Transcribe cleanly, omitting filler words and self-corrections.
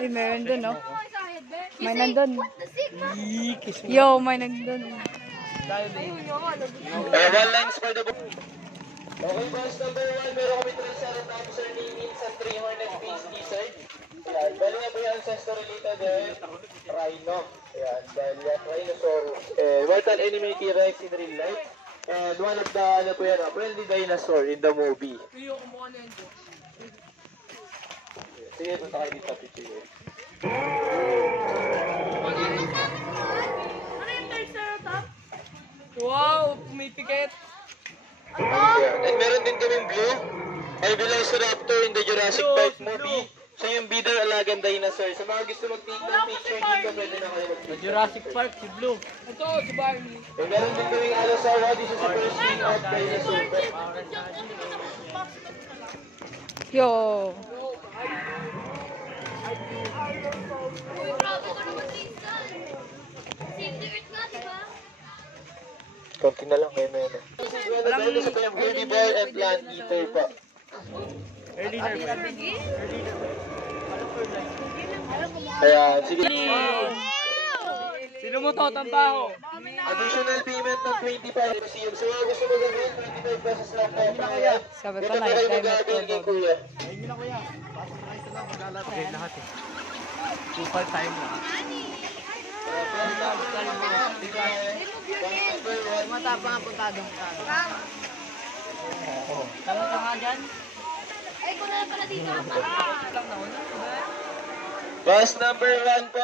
Uy, meron dun, oh. May nandun. Yo, may nandun. One lines for the book. Okay, boss number 1, meron kami 3 tapos sa remaining sa 3 Hornet Face Lizard. Ayan, bali nga po yung ancestor related Rhino. Ayan, dahil yan, Rhinosaurus. Mortal enemy T-Rex in real life. And one of the, ano po yan, friendly dinosaur in the movie. Sige, punta kayo dito, picture. Wow, may pikit. And meron din kaming blue. Ay Velociraptor in the Jurassic Park movie. Siya yung bidder alagang dinosaur. Sa mga gusto mag-take ng picture dito, pwede na kayo mag-picture. Jurassic Park, si Blue. Ito, si Barney. And meron din kaming Allosaurus. This is the first king of dinosaur. Yo. Uy, grabe ko naman Tristan. Save the earth nga, diba? Konti na lang kayo na yun. Meron sa pa yung herbivore and plant eater pa. Ayan, sige. Sino mo to, Tambaho? Additional payment ng 25 museum. So, gusto mo gawin, 25 pesos lang po. Sabi pa Ito na, pa kayo time at mag-avail kay Kuya. Okay, lahat eh. Super time na. Matapang ang puntadong ka. Tama ka nga dyan? Ay, kung na pala dito. Bus number 1 po.